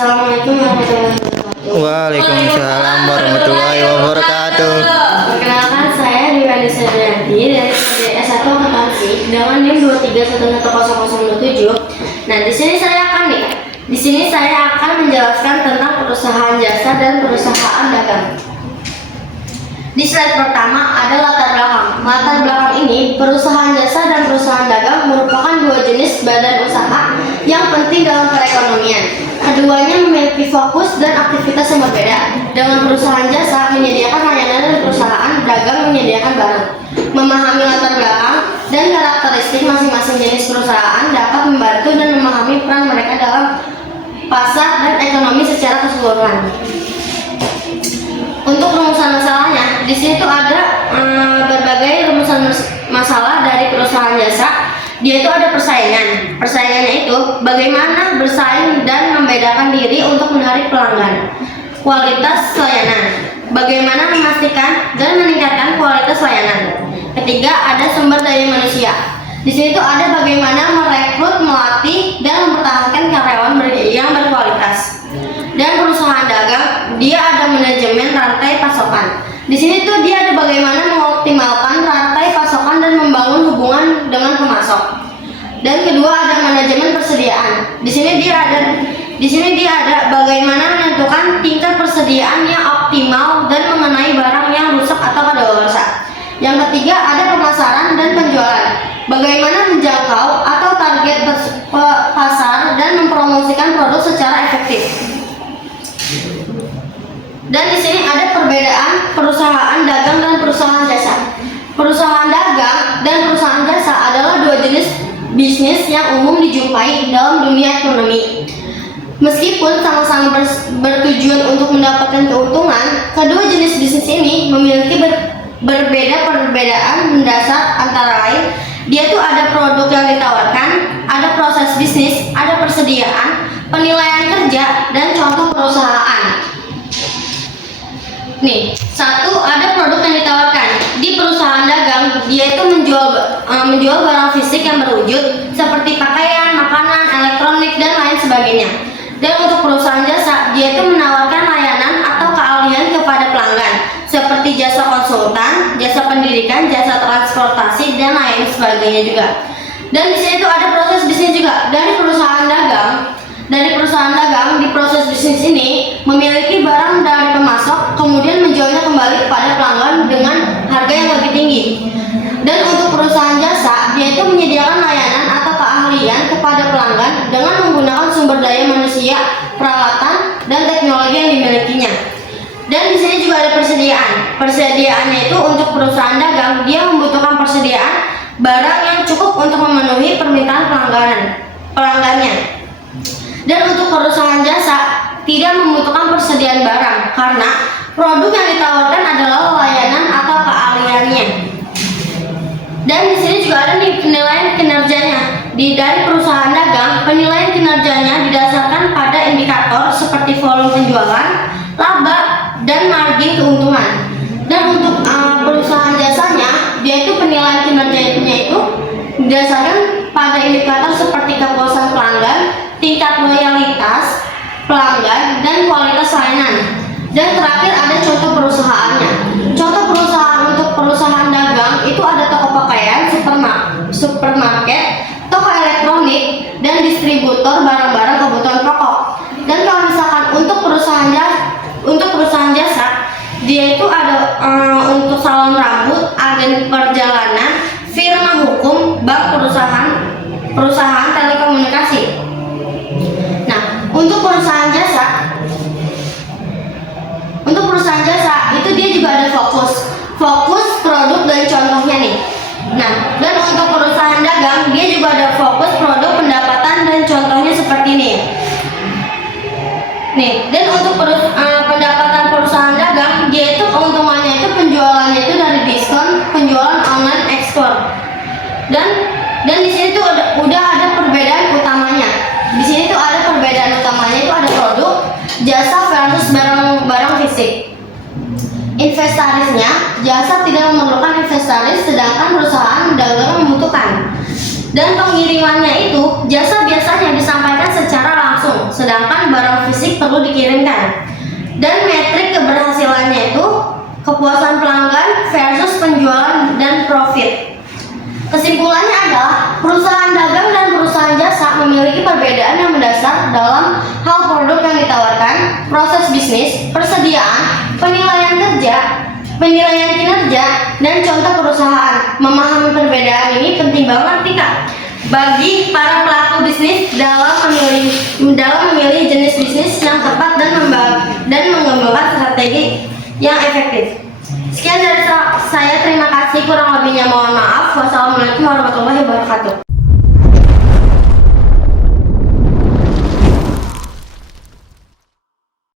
Assalamualaikum warahmatullahi wabarakatuh. Waalaikumsalam warahmatullahi wabarakatuh. Perkenalkan, saya Diwani Saryanti dari S1 Akuntansi dengan NIM 2311007. Nah, di sini saya akan menjelaskan tentang perusahaan jasa dan perusahaan dagang. Di slide pertama ada latar belakang. Latar belakang ini, perusahaan jasa dan perusahaan dagang merupakan dua jenis badan usaha yang penting dalam perekonomian. Keduanya memiliki fokus dan aktivitas yang berbeda. Dengan perusahaan jasa menyediakan layanan dan perusahaan dagang menyediakan barang. Memahami latar belakang dan karakteristik masing-masing jenis perusahaan dapat membantu dan memahami peran mereka dalam pasar dan ekonomi secara keseluruhan. Untuk rumusan masalahnya, di sini tuh ada berbagai rumusan masalah dari perusahaan jasa. Dia itu ada persaingan. Persaingannya itu bagaimana bersaing dan membedakan diri untuk menarik pelanggan. Kualitas layanan, bagaimana memastikan dan meningkatkan kualitas layanan. Ketiga, ada sumber daya manusia. Di sini tuh ada bagaimana merekrut, melatih, dan mempertahankan karyawan yang berkualitas. Dan perusahaan dagang, dia ada manajemen rantai pasokan. Di sini tuh dia ada bagaimana mengoptimalkan rantai pasokan dan membangun hubungan dengan pemasok. Dan kedua ada manajemen persediaan. Di sini dia ada bagaimana menentukan tingkat persediaan yang optimal dan mengenai barang yang rusak atau kadaluarsa. Yang ketiga ada pemasaran dan penjualan. Bagaimana menjangkau atau target pasar dan mempromosikan produk secara efektif. Dan di sini ada perbedaan perusahaan dagang dan perusahaan jasa. Perusahaan dagang dan perusahaan jasa adalah dua jenis bisnis yang umum dijumpai dalam dunia ekonomi. Meskipun sama-sama bertujuan untuk mendapatkan keuntungan, kedua jenis bisnis ini memiliki perbedaan mendasar, antara lain dia tuh ada produk yang ditawarkan, ada proses bisnis, ada persediaan, penilaian kerja, dan contoh perusahaan. Nih, satu ada produk yang ditawarkan. Di perusahaan dagang, dia itu menjual barang fisik yang berwujud seperti pakaian, makanan, elektronik, dan lain sebagainya. Dan untuk perusahaan jasa, dia itu menawarkan layanan atau keahlian kepada pelanggan seperti jasa konsultan, jasa pendidikan, jasa transportasi, dan lain sebagainya juga. Dan di sini tuh ada proses bisnis juga dari perusahaan dagang. Di proses bisnis ini memiliki barang dari pemasok, kemudian menjualnya kembali kepada pelanggan dengan harga yang lebih tinggi. Dan untuk perusahaan jasa, dia itu menyediakan layanan atau keahlian kepada pelanggan dengan menggunakan sumber daya manusia, peralatan, dan teknologi yang dimilikinya. Dan di sini juga ada persediaan. Persediaannya itu untuk perusahaan dagang, dia membutuhkan persediaan barang yang cukup untuk memenuhi permintaan pelanggannya. Dan untuk perusahaan jasa tidak membutuhkan persediaan barang karena produk yang ditawarkan adalah layanan atau keahliannya. Dan di sini juga ada nih penilaian kinerjanya. Dari perusahaan dagang, penilaian kinerjanya didasarkan pada indikator seperti volume penjualan, laba, dan margin keuntungan. Dan untuk perusahaan jasanya, dia itu penilaian kinerjanya itu didasarkan pada indikator seperti kepuasan pelanggan, tingkat loyalitas pelanggan, dan kualitas layanan. Dan terakhir ada contoh perusahaannya. Contoh perusahaan untuk perusahaan dagang itu ada toko pakaian, supermarket, toko elektronik, dan distributor barang-barang kebutuhan pokok. Dan kalau misalkan untuk perusahaan jasa, dia itu ada untuk salon rambut, agen perjalanan, firma hukum, bank, perusahaan telekomunikasi. Untuk perusahaan jasa itu dia juga ada fokus produk dan contohnya nih. Nah, dan untuk perusahaan dagang dia juga ada fokus produk, pendapatan, dan contohnya seperti ini. Nih, dan untuk pendapatan perusahaan dagang, dia itu keuntungannya itu penjualannya itu dari diskon, penjualan online, ekspor. Dan di sini tuh udah ada perbedaan utamanya. Di sini tuh ada perbedaan utamanya itu ada produk, jasa versus barang fisik. Inventarisnya, jasa tidak memerlukan inventaris, sedangkan perusahaan dagang membutuhkan. Dan pengirimannya itu, jasa biasanya disampaikan secara langsung, sedangkan barang fisik diinginkan. Dan metrik keberhasilannya itu kepuasan pelanggan versus penjualan dan profit. Kesimpulannya adalah perusahaan dagang dan perusahaan jasa memiliki perbedaan yang mendasar dalam hal produk yang ditawarkan, proses bisnis, persediaan, penilaian kinerja, dan contoh perusahaan. Memahami perbedaan ini penting banget nih Kak bagi para pelaku bisnis dalam memilih jenis bisnis yang tepat dan mengembangkan strategi yang efektif. Sekian dari saya, terima kasih, kurang lebihnya mohon maaf. Wassalamualaikum warahmatullahi wabarakatuh.